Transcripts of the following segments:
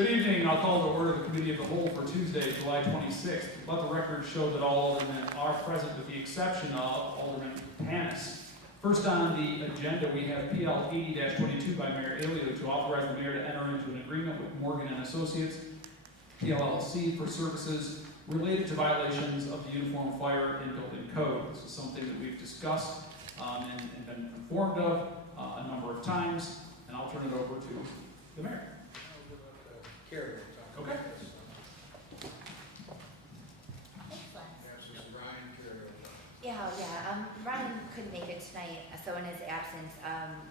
Good evening. I'll call to order the Committee of the Whole for Tuesday, July 26th. Let the record show that all aldermen are present with the exception of Alderman Panis. First on the agenda, we have PL 80-22 by Mayor Olean to authorize the mayor to enter into an agreement with Morgan and Associates, PLLC, for services related to violations of the Uniform Fire and Building Code. This is something that we've discussed and been informed of a number of times, and I'll turn it over to the mayor. Carrie. Okay. Ryan couldn't make it tonight, so in his absence,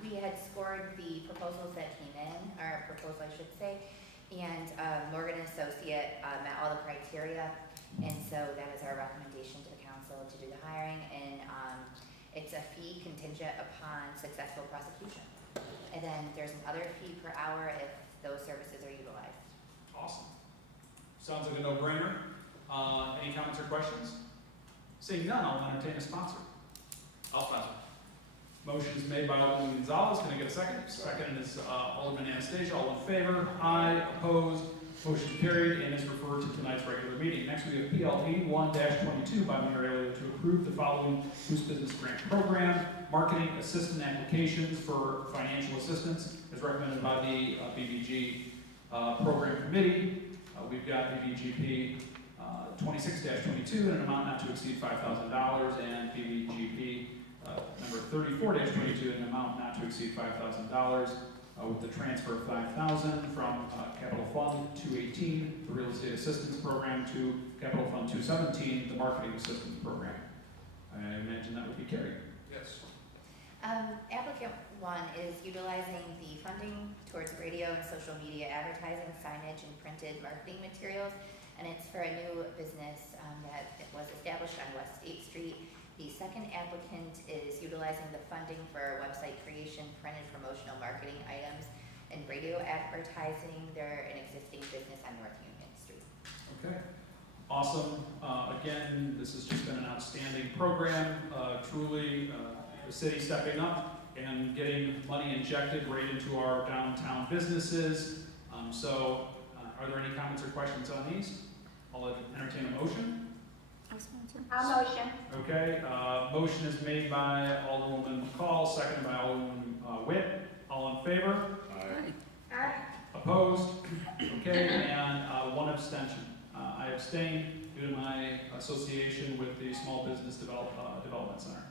we had scored the proposals that came in, or proposal I should say, and Morgan Associate met all the criteria, and so that is our recommendation to the council to do the hiring, and it's a fee contingent upon successful prosecution. And then there's another fee per hour if those services are utilized. Awesome. Sounds like a no-brainer. Any comments or questions? Seeing none, I'll entertain a sponsor. I'll sponsor. Motion is made by Alderman Gonzalez. Can I get a second? Second is Alderman Anastasia. All in favor? Aye. Opposed? Motion carried and is referred to tonight's regular meeting. Next, we have PL 81-22 by Mayor Olean to approve the following Who's Business Grant Program, Marketing Assistant Applications for Financial Assistance, as recommended by the BBG Program Committee. We've got BBGP 26-22 in an amount not to exceed $5,000 and BBGP number 34-22 in an amount not to exceed $5,000 with the transfer of $5,000 from Capital Fund 218, the Real Estate Assistance Program, to Capital Fund 217, the Marketing Assistance Program. I imagine that would be carried. Yes. Applicant 1 is utilizing the funding towards radio and social media advertising, signage, and printed marketing materials, and it's for a new business that was established on West 8th Street. The second applicant is utilizing the funding for website creation, printed promotional marketing items, and radio advertising. They're an existing business on North Union Street. Okay. Awesome. Again, this has just been an outstanding program. Truly, the city stepping up and getting money injected right into our downtown businesses. Are there any comments or questions on these? I'll entertain a motion. I'll motion. Okay, motion is made by Alderwoman McCall, seconded by Alderwoman Witt. All in favor? Aye. Opposed? Okay, and one abstention. I abstain due to my association with the Small Business Development Center.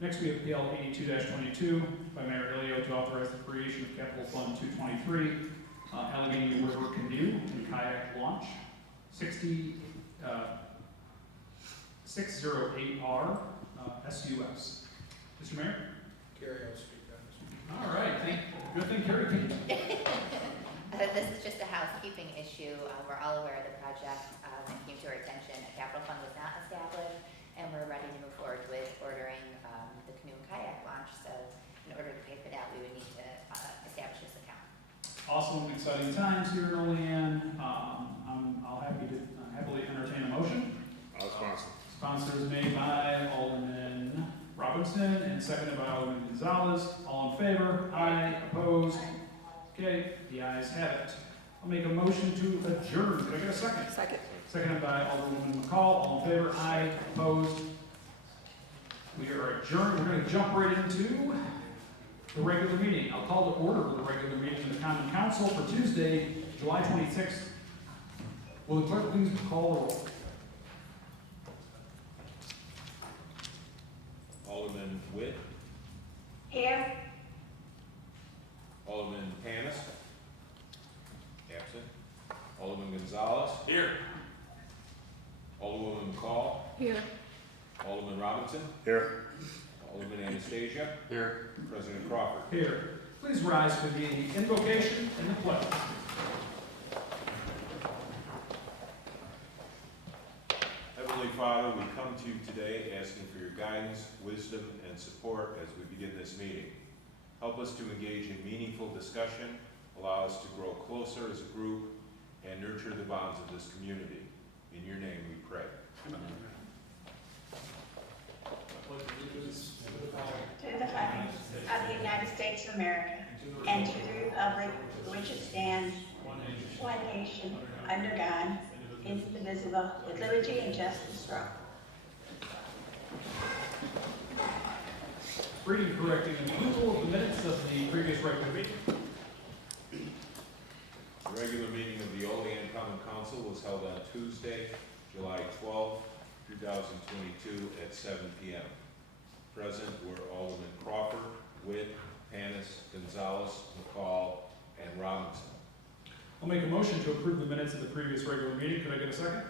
Next, we have PL 82-22 by Mayor Olean to authorize the creation of Capital Fund 223, Allegheny River Canoe and Kayak Launch, 608R SUS. Mr. Mayor? Carrie, I'll speak on this. All right, good thing Carrie came. This is just a housekeeping issue. We're all aware of the project. It came to our attention. A capital fund was not established, and we're ready to move forward with ordering the canoe and kayak launch. So in order to pay for that, we would need to establish this account. Awesome, exciting times here in Olean. I'll happily entertain a motion. I'll sponsor. Sponsor is made by Alderman Robinson and seconded by Alderman Gonzalez. All in favor? Aye. Opposed? Okay, the ayes have it. I'll make a motion to adjourn. Can I get a second? Second. Seconded by Alderwoman McCall. All in favor? Aye. Opposed? We are adjourned. We're going to jump right into the regular meeting. I'll call to order the regular meeting of the Common Council for Tuesday, July 26th. Will the clerk please call the roll? Alderman Witt. Here. Alderman Panis. Absent. Alderman Gonzalez. Here. Alderwoman McCall. Here. Alderman Robinson. Here. Alderman Anastasia. Here. President Crawford. Here. Please rise for the invocation and the pledge. Heavenly Father, we come to you today asking for your guidance, wisdom, and support as we begin this meeting. Help us to engage in meaningful discussion, allow us to grow closer as a group, and nurture the bonds of this community. In your name we pray. Amen. to the flag of the United States of America and to the republic for which it stands, one nation, under God, indivisible, with liberty and justice for all. Reading, correcting, and approval of the minutes of the previous regular meeting. The regular meeting of the Olean Common Council was held on Tuesday, July 12, 2022 at 7 p.m. Present were Alderman Crawford, Witt, Panis, Gonzalez, McCall, and Robinson. I'll make a motion to approve the minutes of the previous regular meeting. Could I get a second?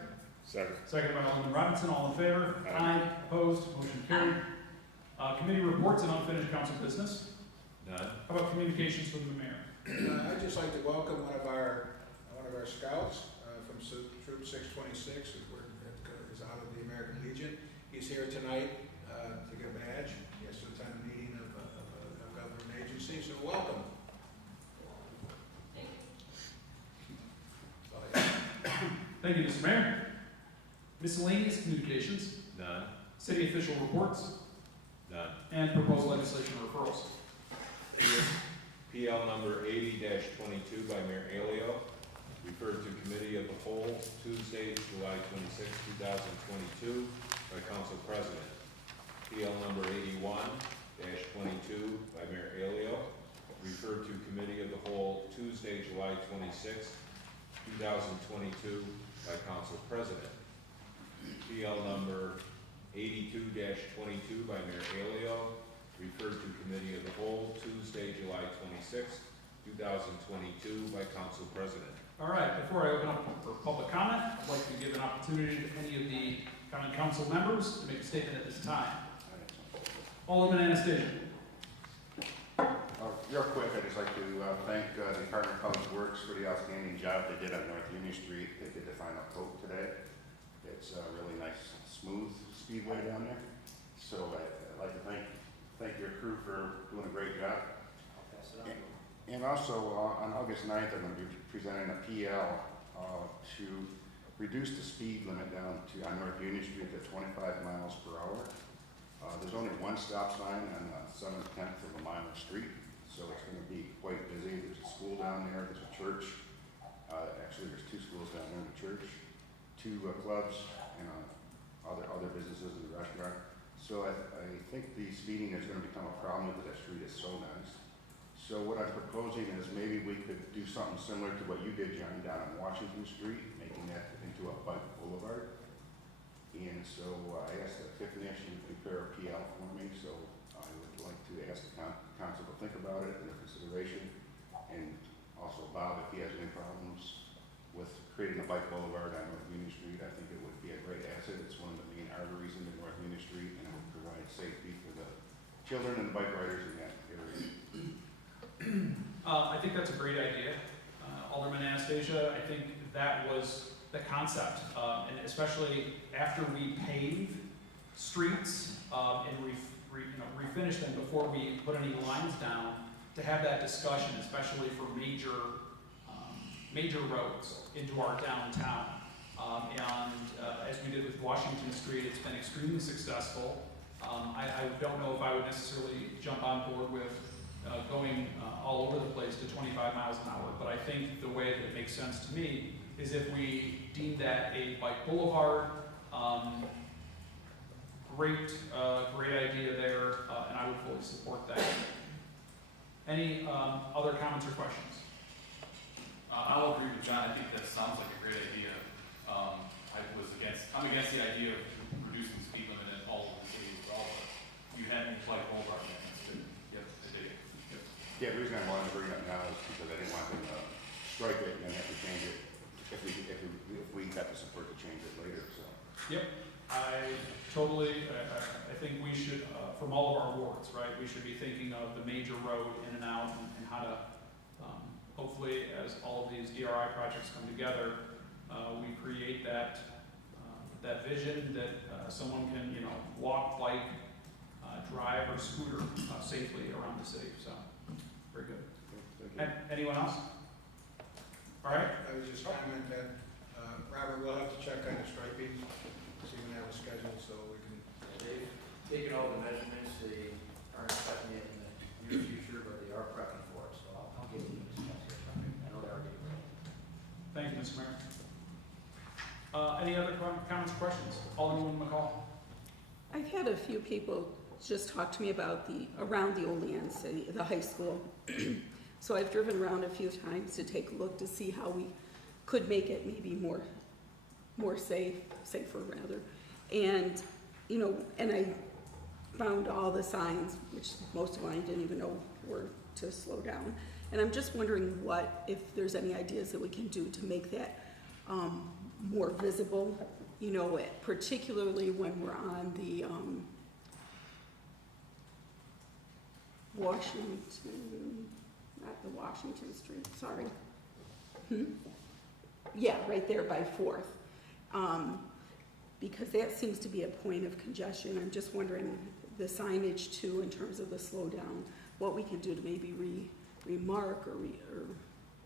Second. Second by Alderman Robinson. All in favor? Aye. Opposed? Motion carried. Committee reports and unfinished council business. None. How about communications from the mayor? I'd just like to welcome one of our scouts from Troop 626, is out of the American Legion. He's here tonight to get a badge. He has to attend a meeting of a government agency, so welcome. Thank you, Mr. Mayor. Miscellaneous communications, None. city official reports, None. and proposed legislation referrals. PL number 80-22 by Mayor Alio, referred to Committee of the Whole Tuesday, July 26, 2022 by Council President. PL number 81-22 by Mayor Alio, referred to Committee of the Whole Tuesday, July 26, 2022 by Council President. PL number 82-22 by Mayor Alio, referred to Committee of the Whole Tuesday, July 26, 2022 by Council President. All right, before I open up for public comment, I'd like to give an opportunity to any of the common council members to make a statement at this time. Alderman Anastasia. Real quick, I'd just like to thank the Department of Public Works for the outstanding job they did on North Union Street. They did the final coat today. It's a really nice, smooth speedway down there. So I'd like to thank your crew for doing a great job. And also, on August 9th, I'm going to be presenting a PL to reduce the speed limit down to on North Union Street to 25 miles per hour. There's only one stop sign on 7/10 of a mile of street, so it's going to be quite busy. There's a school down there, there's a church. Actually, there's two schools down there and a church, two clubs, and other businesses and a restaurant. So I think the speeding is going to become a problem because that street is so nice. So what I'm proposing is maybe we could do something similar to what you did, Johnny, down on Washington Street, making that into a bike boulevard. And so I asked that Tiffany if she would prepare a PL for me, so I would like to ask the council to think about it, under consideration, and also Bob, if he has any problems with creating a bike boulevard on North Union Street. I think it would be a great asset. It's one of the main arteries into North Union Street, and it would provide safety for the children and the bike riders in that area. I think that's a great idea. Alderman Anastasia, I think that was the concept, and especially after we pave streets and refinish them before we put any lines down, to have that discussion, especially for major roads into our downtown. As we did with Washington Street, it's been extremely successful. I don't know if I would necessarily jump on board with going all over the place to 25 miles an hour, but I think the way that it makes sense to me is if we deem that a bike boulevard. Great idea there, and I would fully support that. Any other comments or questions? I'll agree with John. I think that sounds like a great idea. I'm against the idea of reducing the speed limit in all of the cities, but also you had me like Boulevard. Yep, I dig it. Yep. Yeah, the reason I wanted to bring it up now is because I didn't want them to strike it and then have to change it if we got the support to change it later, so. Yep, I think we should, from all of our wards, right, we should be thinking of the major road in and out and how to, hopefully, as all of these DRI projects come together, we create that vision that someone can, walk, bike, drive, or scooter safely around the city. So, very good. Anyone else? All right. I was just commenting that, Robert, we'll have to check on the striping, so you can have a schedule so we can. Dave, taken all the measurements, they aren't expecting it in the near future, but they are prepping for it, so I'll get you this next year. I know they are getting ready. Thank you, Mr. Mayor. Any other comments or questions? Alderman McCall? I've had a few people just talk to me about around the Olean city, the high school. So I've driven around a few times to take a look to see how we could make it maybe more safer rather. And, you know, and I found all the signs, which most of them I didn't even know were to slow down. And I'm just wondering if there's any ideas that we can do to make that more visible, you know, particularly when we're on the Washington Street, sorry. Yeah, right there by 4th. Because that seems to be a point of congestion. I'm just wondering the signage too, in terms of the slowdown, what we can do to maybe remark or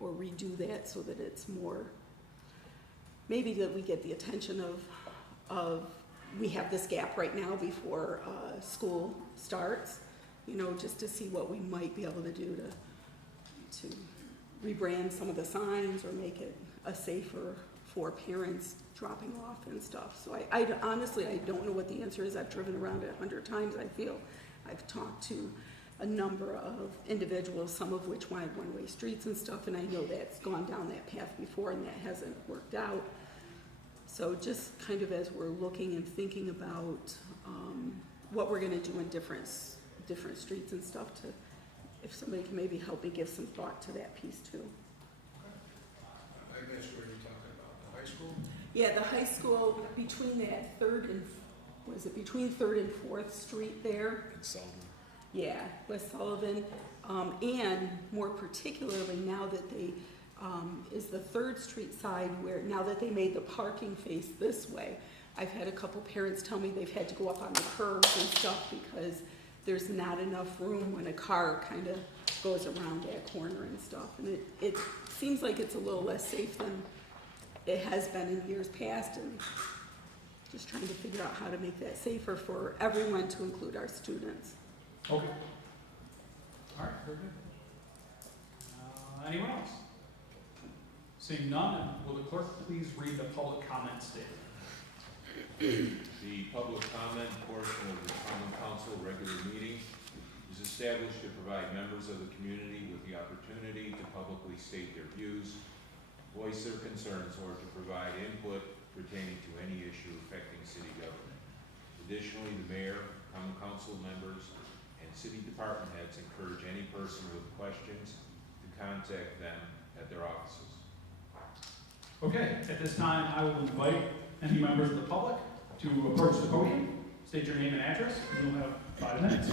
redo that so that it's more, maybe that we get the attention of we have this gap right now before school starts, you know, just to see what we might be able to do to rebrand some of the signs or make it a safer for parents dropping off and stuff. So I honestly, I don't know what the answer is. I've driven around it 100 times, I feel. I've talked to a number of individuals, some of which wanted one-way streets and stuff, and I know that's gone down that path before and that hasn't worked out. So just kind of as we're looking and thinking about what we're gonna do in different streets and stuff, to if somebody can maybe help me give some thought to that piece too. I missed where you're talking about, the high school? Yeah, the high school between that between 3rd and 4th Street there? Sullivan. Yeah, West Sullivan, and more particularly now that they, is the 3rd Street side where, now that they made the parking face this way, I've had a couple parents tell me they've had to go up on the curbs and stuff because there's not enough room when a car kind of goes around that corner and stuff. And it seems like it's a little less safe than it has been in years past, and just trying to figure out how to make that safer for everyone, to include our students. Okay. All right, very good. Anyone else? Seeing none, will the clerk please read the public comment statement? The public comment portion of the common council regular meeting is established to provide members of the community with the opportunity to publicly state their views, voice their concerns, or to provide input pertaining to any issue affecting city government. Additionally, the mayor, common council members, and city department heads encourage any person with questions to contact them at their offices. Okay, at this time, I will invite any members of the public to approach the podium, state your name and address, and you'll have 5 minutes.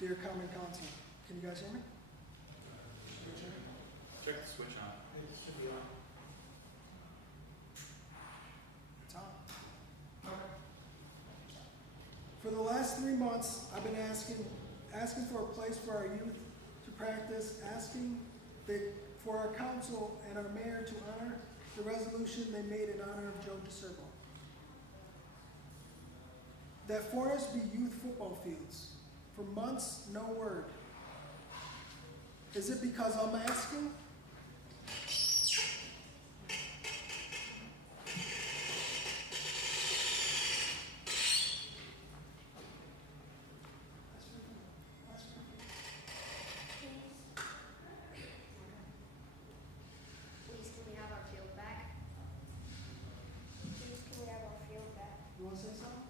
Dear Common Council, can you guys hear me? Check the switch on. It should be on. It's on. Okay. For the last 3 months, I've been asking for a place for our youth to practice, asking for our council and our mayor to honor the resolution they made in honor of Joe DeCirco. That for us be youth football fields. For months, no word. Is it because I'm asking? Please, can we have our field back? Please, can we have our field back? You want to say something?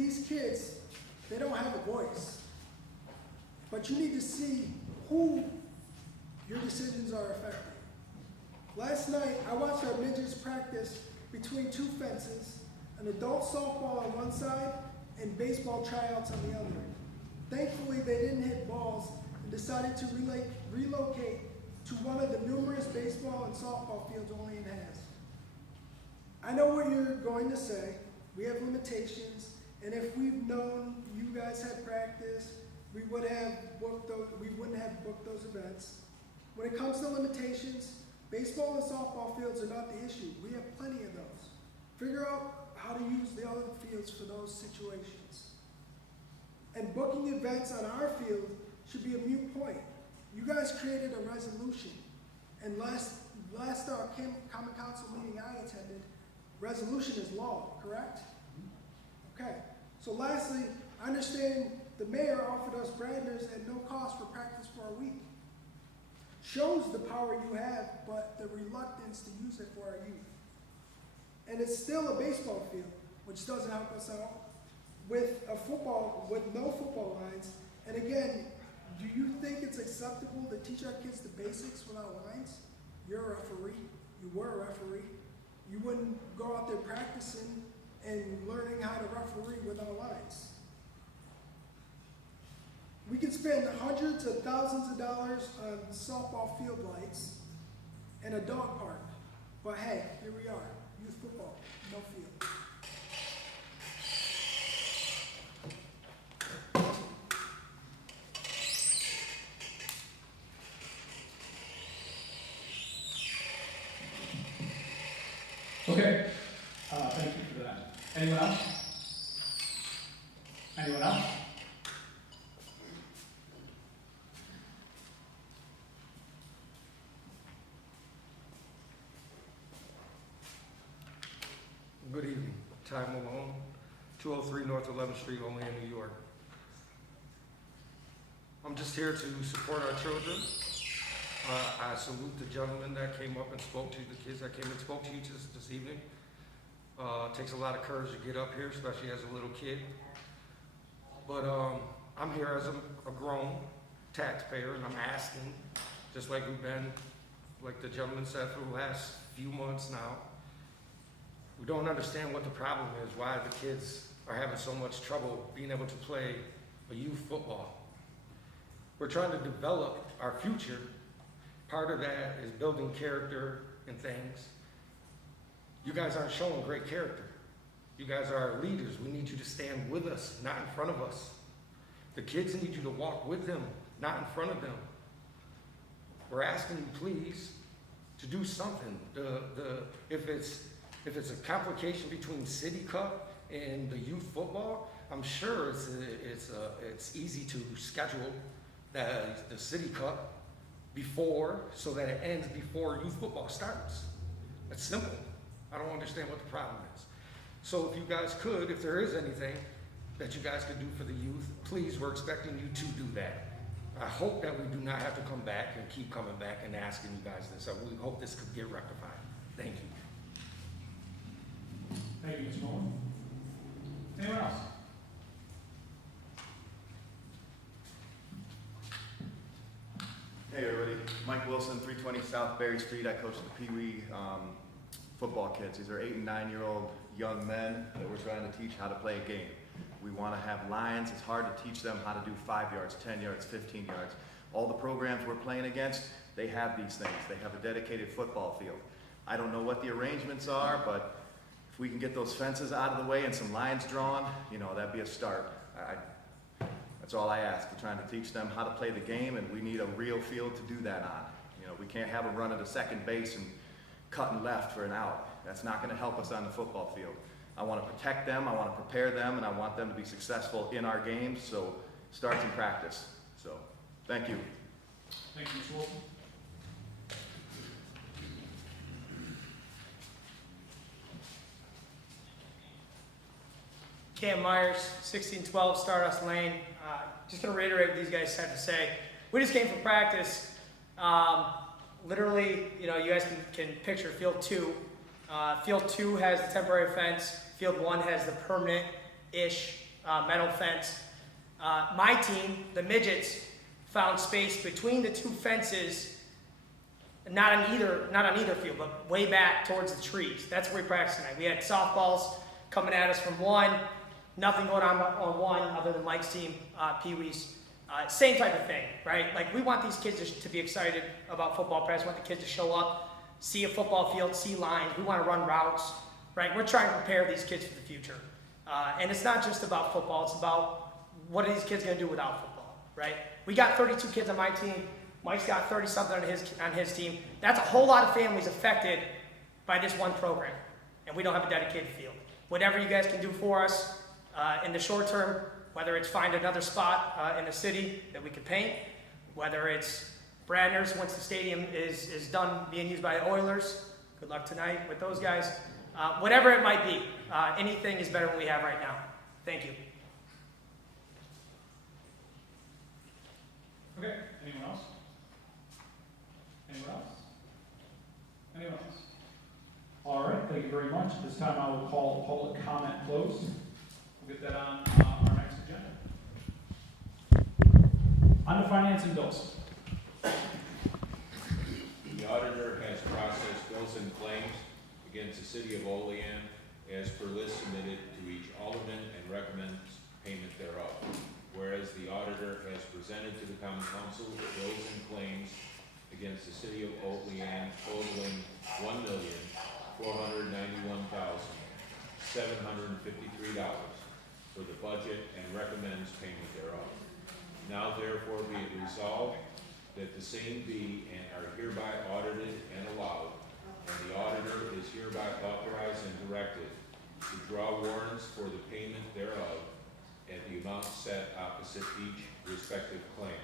these kids, they don't have a voice. But you need to see who your decisions are affecting. Last night, I watched our midgets practice between two fences, an adult softball on one side and baseball tryouts on the other. Thankfully, they didn't hit balls and decided to relocate to one of the numerous baseball and softball fields Olean has. I know what you're going to say. We have limitations, and if we've known you guys had practice, we wouldn't have booked those events. When it comes to limitations, baseball and softball fields are not the issue. We have plenty of those. Figure out how to use the other fields for those situations. And booking events on our field should be a moot point. You guys created a resolution, and last common council meeting I attended, resolution is law, correct? Okay. So lastly, I understand the mayor offered us Bradner's at no cost for practice for a week. Shows the power you have, but the reluctance to use it for our youth. And it's still a baseball field, which doesn't help us out. With no football lines, and again, do you think it's acceptable to teach our kids the basics without lines? You're a referee. You were a referee. You wouldn't go out there practicing and learning how to referee without lines. We could spend hundreds of thousands of dollars on softball field lights and a dog park. But hey, here we are, youth football, no field. Okay, thank you for that. Anyone else? Anyone else? Good evening. Ty Malone, 203 North 11th Street, Olean, New York. I'm just here to support our children. I salute the gentleman that came up and spoke to the kids that came and spoke to you this evening. It takes a lot of courage to get up here, especially as a little kid. But I'm here as a grown taxpayer, and I'm asking, just like we've been, like the gentleman said, for the last few months now. We don't understand what the problem is, why the kids are having so much trouble being able to play a youth football. We're trying to develop our future. Part of that is building character and things. You guys aren't showing great character. You guys are our leaders. We need you to stand with us, not in front of us. The kids need you to walk with them, not in front of them. We're asking you, please, to do something. If it's a complication between City Cup and the youth football, I'm sure it's easy to schedule the City Cup before, so that it ends before youth football starts. It's simple. I don't understand what the problem is. So if you guys could, if there is anything that you guys could do for the youth, please, we're expecting you to do that. I hope that we do not have to come back and keep coming back and asking you guys this. We hope this could get rectified. Thank you. Thank you, Mr. Nolan. Anyone else? Hey everybody, Mike Wilson, 320 South Berry Street. I coach the Pee Wee football kids. These are 8 and 9-year-old young men that we're trying to teach how to play a game. We want to have lines. It's hard to teach them how to do 5 yards, 10 yards, 15 yards. All the programs we're playing against, they have these things. They have a dedicated football field. I don't know what the arrangements are, but if we can get those fences out of the way and some lines drawn, that'd be a start. That's all I ask. We're trying to teach them how to play the game, and we need a real field to do that on. We can't have them run into second base and cutting left for an out. That's not going to help us on the football field. I want to protect them, I want to prepare them, and I want them to be successful in our games, so it starts in practice. So, thank you. Thank you, Mr. Wilson. Cam Myers, 1612 Stardust Lane. Just going to reiterate what these guys had to say. We just came from practice. Literally, you guys can picture Field 2. Field 2 has the temporary fence. Field 1 has the permanent-ish metal fence. My team, the midgets, found space between the two fences, not on either field, but way back towards the trees. That's where we practiced tonight. We had softballs coming at us from one, nothing going on one other than Mike's team, Pee-wee's. Same type of thing, right? Like, we want these kids to be excited about football practice. We want the kids to show up, see a football field, see lines. We want to run routes, right? We're trying to prepare these kids for the future. And it's not just about football. It's about what are these kids going to do without football, right? We got 32 kids on my team. Mike's got 30-something on his team. That's a whole lot of families affected by this one program. And we don't have a dedicated field. Whatever you guys can do for us in the short term, whether it's find another spot in the city that we could paint, whether it's Bradner's once the stadium is done being used by the Oilers. Good luck tonight with those guys. Whatever it might be, anything is better than we have right now. Thank you. Okay, anyone else? Anyone else? Anyone else? All right, thank you very much. At this time, I will call public comment closed. We'll get that on our next agenda. On to finance and bills. The auditor has processed bills and claims against the city of Olean as per list submitted to each alderman and recommends payment thereof. Whereas the auditor has presented to the common council bills and claims against the city of Olean totaling $1,491,753 for the budget and recommends payment thereof. Now therefore be it resolved that the same be and are hereby audited and allowed, and the auditor is hereby authorized and directed to draw warrants for the payment thereof at the amount set opposite each respective claim.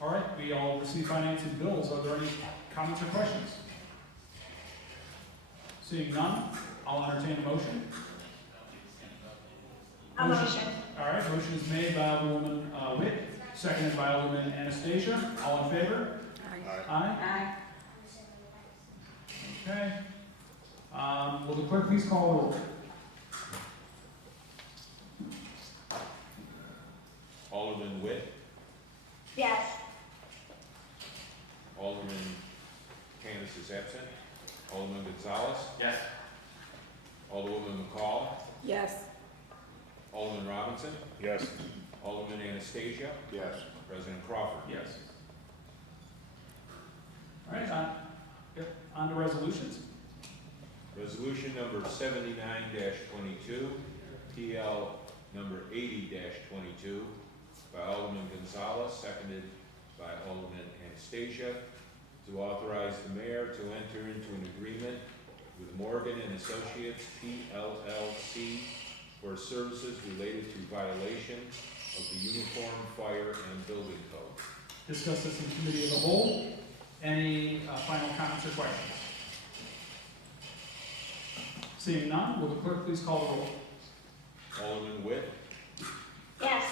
All right, we all receive finance and bills. Are there any comments or questions? Seeing none, I'll entertain a motion. A motion. All right, motion is made by Alderwoman Witt, seconded by Alderman Anastasia. All in favor? Aye. Aye. Okay. Will the clerk please call the roll? Alderman Witt, Yes. Alderman Candace is absent. Alderman Gonzalez, Yes. Alderwoman McCall, Yes. Alderman Robinson, Yes. Alderman Anastasia, Yes. President Crawford. Yes. All right, on to resolutions. Resolution number 79-22, PL number 80-22, by Alderman Gonzalez, seconded by Alderman Anastasia, to authorize the mayor to enter into an agreement with Morgan and Associates, PLLC, for services related to violation of the Uniform Fire and Building Code. Discuss this in committee of the whole. Any final comments or questions? Seeing none, will the clerk please call the roll? Alderman Witt, Yes.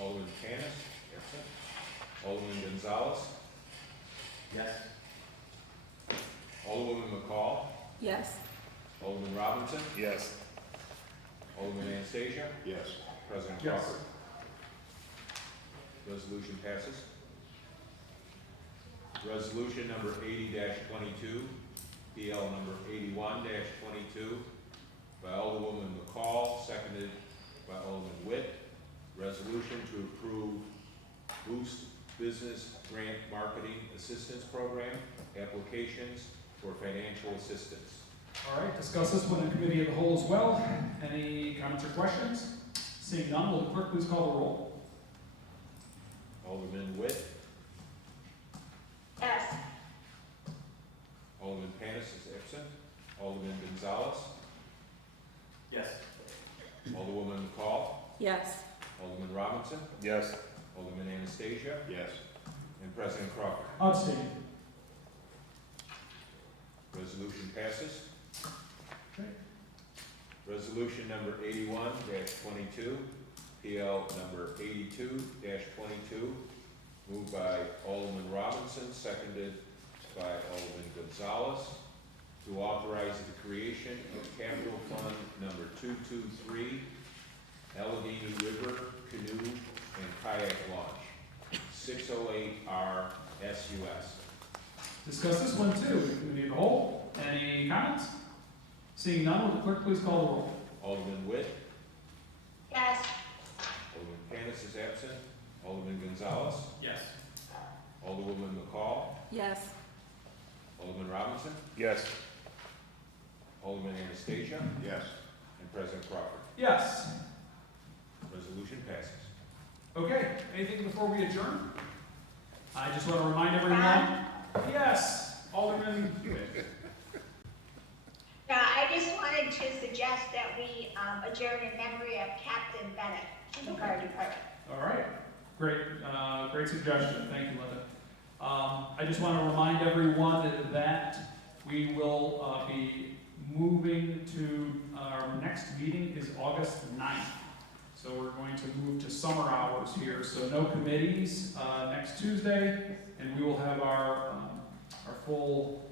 Alderman Canis, absent. Alderman Gonzalez, Yes. Alderwoman McCall, Yes. Alderman Robinson, Yes. Alderman Anastasia, Yes. President Yes. Crawford. Resolution passes. Resolution number 80-22, PL number 81-22, by Alderwoman McCall, seconded by Alderman Witt. Resolution to approve Boost Business Grant Marketing Assistance Program applications for financial assistance. All right, discuss this one in committee of the whole as well. Any comments or questions? Seeing none, will the clerk please call the roll? Alderman Witt, Yes. Alderman Panis is absent. Alderman Gonzalez, Yes. Alderwoman McCall, Yes. Alderman Robinson, Yes. Alderman Anastasia, Yes. and President Crawford. Abstain. Resolution passes. Okay. Resolution number 81-22, PL number 82-22, moved by Alderman Robinson, seconded by Alderman Gonzalez, to authorize the creation of Capital Fund number 223, Allegheny River Canoe and Kayak Launch, 608R SUS. Discuss this one too, in committee of the whole. Any comments? Seeing none, will the clerk please call the roll? Alderman Witt, Yes. Alderman Panis is absent, Alderman Gonzalez, Yes. Alderwoman McCall, Yes. Alderman Robinson, Yes. Alderman Anastasia, Yes. and President Crawford. Yes. Resolution passes. Okay, anything before we adjourn? I just want to remind everyone. Yes, Alderman Hewitt. Yeah, I just wanted to suggest that we adjourn in memory of Captain Bennett, to the fire department. All right, great, great suggestion. Thank you, Linda. I just want to remind everyone that we will be moving to, our next meeting is August 9th. So we're going to move to summer hours here, so no committees next Tuesday, and we will have our full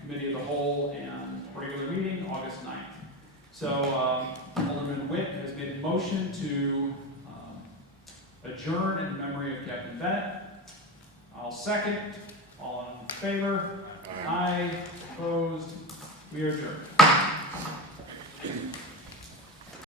committee of the whole and regular meeting August 9th. So Alderman Witt has made a motion to adjourn in memory of Captain Bennett. I'll second. All in favor? Aye. Opposed? We are adjourned.